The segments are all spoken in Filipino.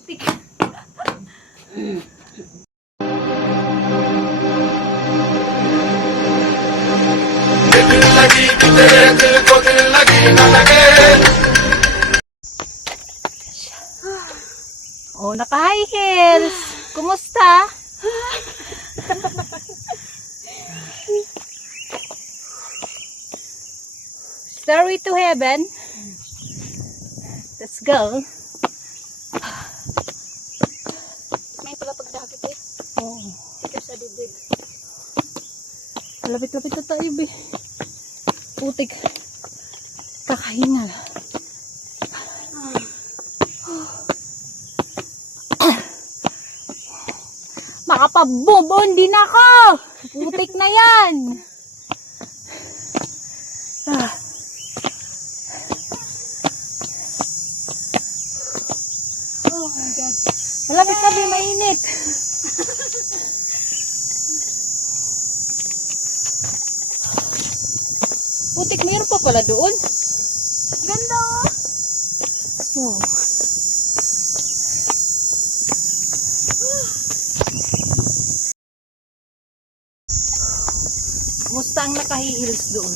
putik. Oh, naka-high heels. Kumusta? Stairway to heaven. Let's go. May pala pagdakit eh. Oh. Sikas sa dibdib. Lapit-lapit na tayo, be. Putik. Kakahinga. Makapabobondi na ako! Putik na yan! Ah. Oh my God. Malapit na, be. Mainit. Putik, mayroon pa pala doon. Ganda oh. Oh. Kumusta ang naka-heels doon?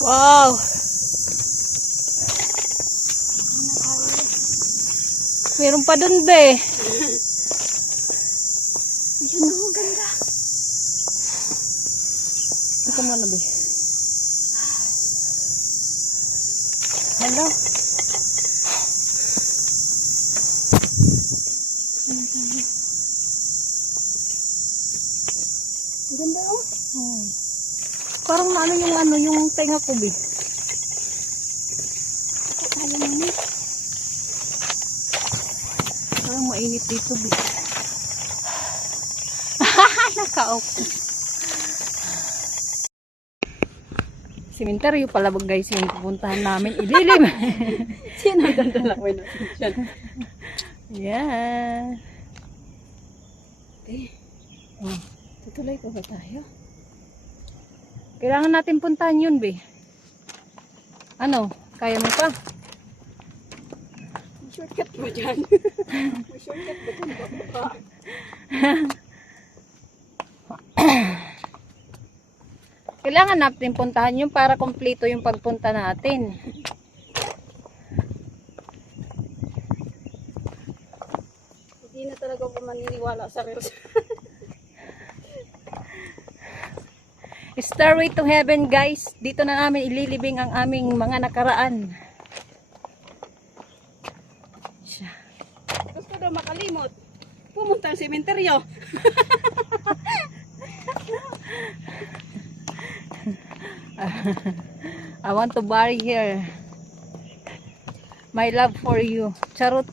Wow! Meron pa doon, be. Ayun oh, ganda. Ito mo na, be. Hello? Ganda oh. Parang ano yung tenga ko, be. Kaya naman. Parang mainit dito, be. Nakaupo. Simenteryo pala ba, guys, yung pupuntahan namin. Ililim. Sino ganda lang mo na siya? Yan. Eh, Oh. tutuloy pa ba tayo? Kailangan natin puntahan yun, be. Ano? Kaya mo pa? May shortcut ba dyan? May shortcut ba dyan? Baka. Kailangan natin puntahan yun para kompleto yung pagpunta natin. Hindi na talaga ako maniniwala sa reels. Stairway to heaven, guys. Dito na namin ililibing ang aming mga nakaraan. Siya. Gusto daw makalimot. Pumunta ang sementeryo. I want to bury here. My love for you. Charot.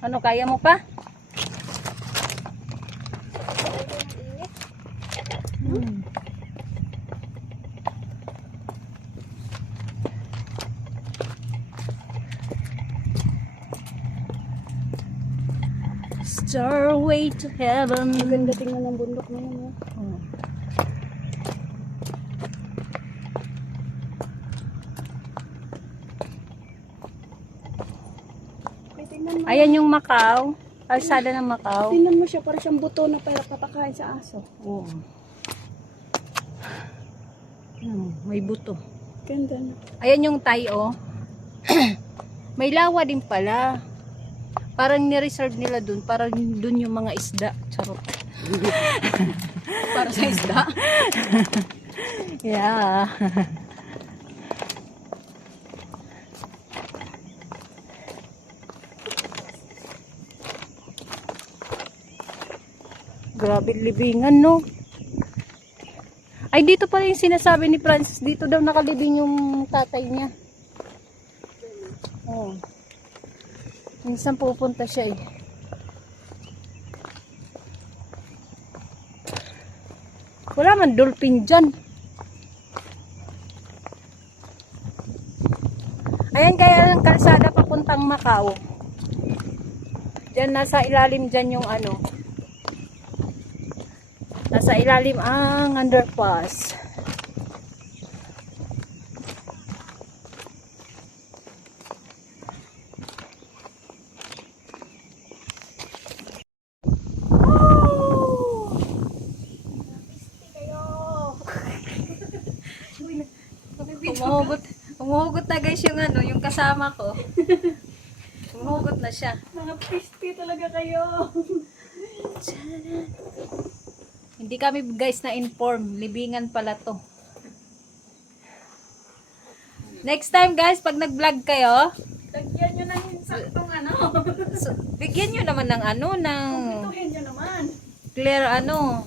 Ano, kaya mo pa? Stairway to heaven. Maganda tingnan ng bundok na yun. Oh. Ay, tingnan mo. Ayan yung Macau. Kalsada ng Macau. Tingnan mo siya, parang siyang buto na para papakain sa aso. Oo. May buto. Ganda na. Ayan yung tayo. May lawa din pala. Parang ni-reserve nila dun. Parang dun yung mga isda. Charot. Para sa isda. Yeah. Grabe libingan, no? Ay, dito pala yung sinasabi ni Francis. Dito daw nakalibing yung tatay niya. Oh. Minsan pupunta siya eh. Wala man dolphin dyan. Ayan kaya ang kalsada papuntang Macau. Diyan, nasa ilalim dyan yung ano. Nasa ilalim ang underpass. Umuhugot, umuhugot na guys yung ano, yung kasama ko. Umuhugot na siya. Mga pisty talaga kayo. Hindi kami guys na inform, libingan pala to. Next time guys, pag nag-vlog kayo, Lagyan nyo ng saktong ano. so, bigyan nyo naman ng ano, ng Pituhin nyo naman. clear ano.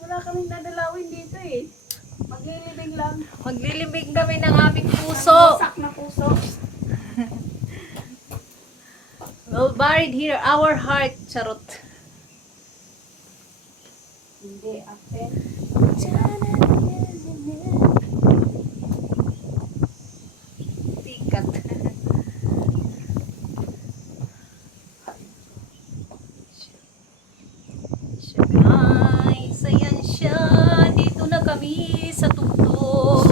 Wala kaming dadalawin dito eh. Maglilibing lang. Maglilibing kami ng aming puso. Wasak na puso. Well, buried here, our heart. Charot. Hindi, after. Tikat. Guys, ayan siya. Dito na kami sa tuktok.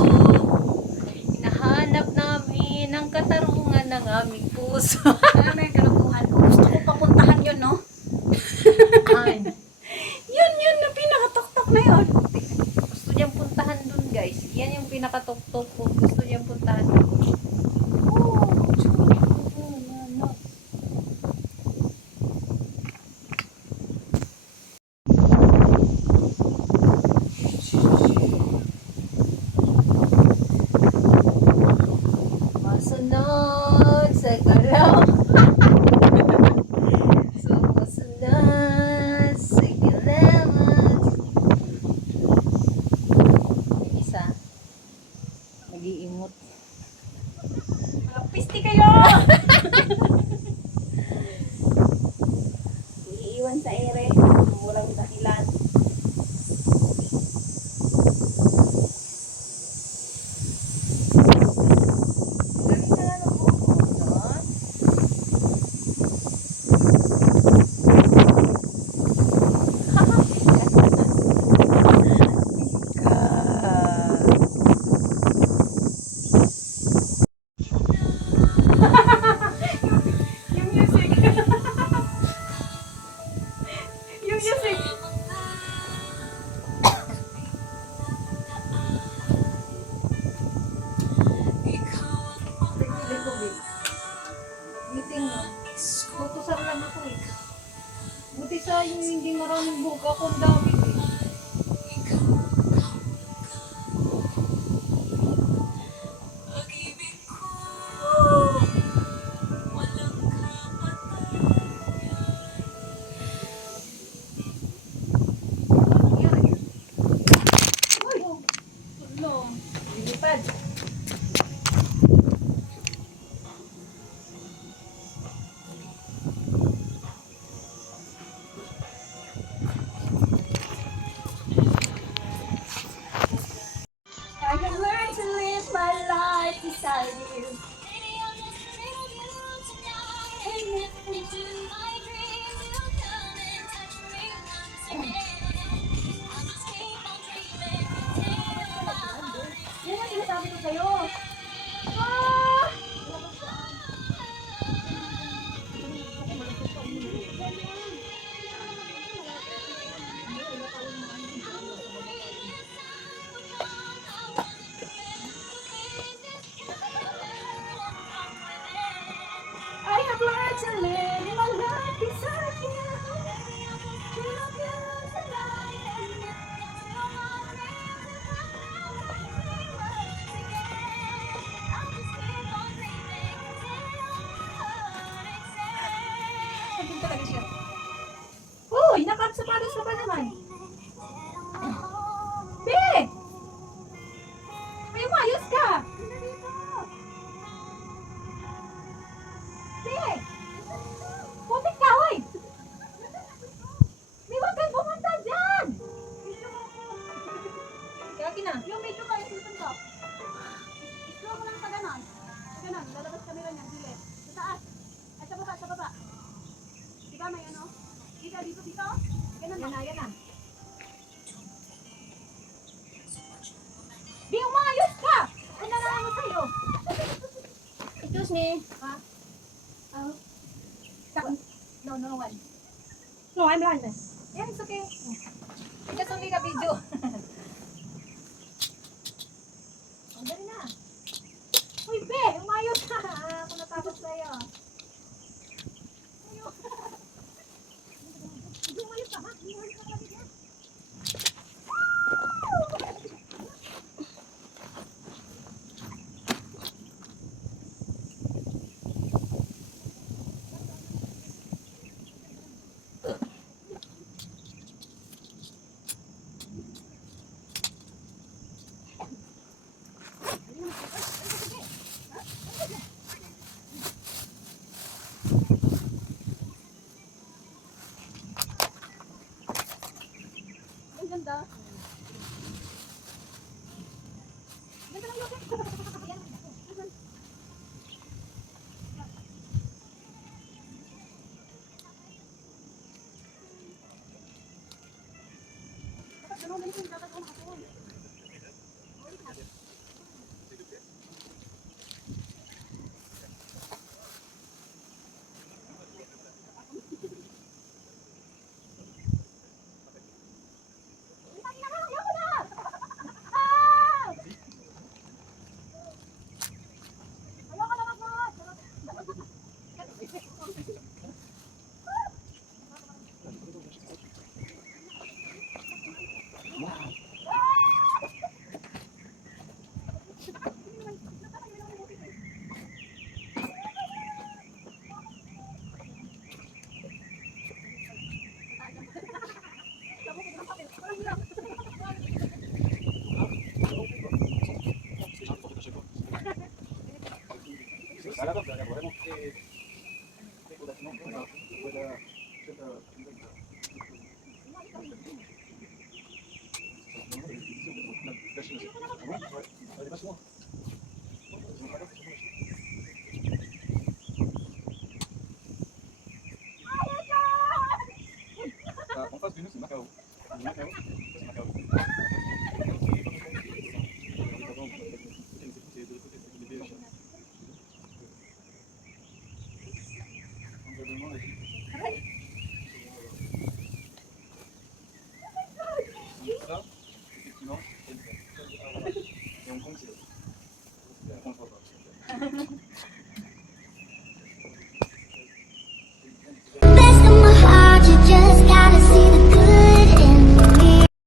Hinahanap namin ang katarungan ng aming puso. Alam mo yung kalukuhan ko. Gusto ko papuntahan yun, no? Ay, Yun na pinakatok-tok na yun. gusto niyang puntahan dun guys. Yan yung pinakatok-tok ko. Gusto niyang puntahan dun. Masunod sa galaw. Sumusunod sa galaw. Isa. Nag-iimot. Mga pisty kayo! Iiwan sa ere. Walang dahilan. Galing ka na ng buko, no? Yung music. Yung music. Meeting mo. Tutusan lang ako eh. Buti sa inyo hindi maraming buka ako ang dami eh. Yan. Uy! Tulong. Lilipad. I have learned to live my life beside you. Yan ang sinasabi ko sa'yo. Ah! I have learned to live my life beside you. Nandun talaga siya. Uy, nakasapatos ka pa naman. Be! May umayos ka! Be! Putik ka, oy! May wag kang pumunta dyan! Kaya na. Yung medyo kayo susunod. Slow mo lang sa ganon. Sa ganon, lalabas kamera niya, bilis. Sa taas. At sa Yan na. Di, umayos ka! Ano na naman sa'yo? Excuse me. Ha? Oh. No one. No, I'm blind. Yeah, it's okay. Just only the video. Ang dali na. Uy, be! Umayos ka! Ako natakot sa'yo. Ayun. Hindi umayos ka, ha? Hindi umayos ka kapatid, ha? Ang ganda. Ganda lang yun. Yan. Dapat ganun, ganun, dapat ganun, ako. En face de nous, c'est Macao. Macao, c'est Macao. Encadrement, la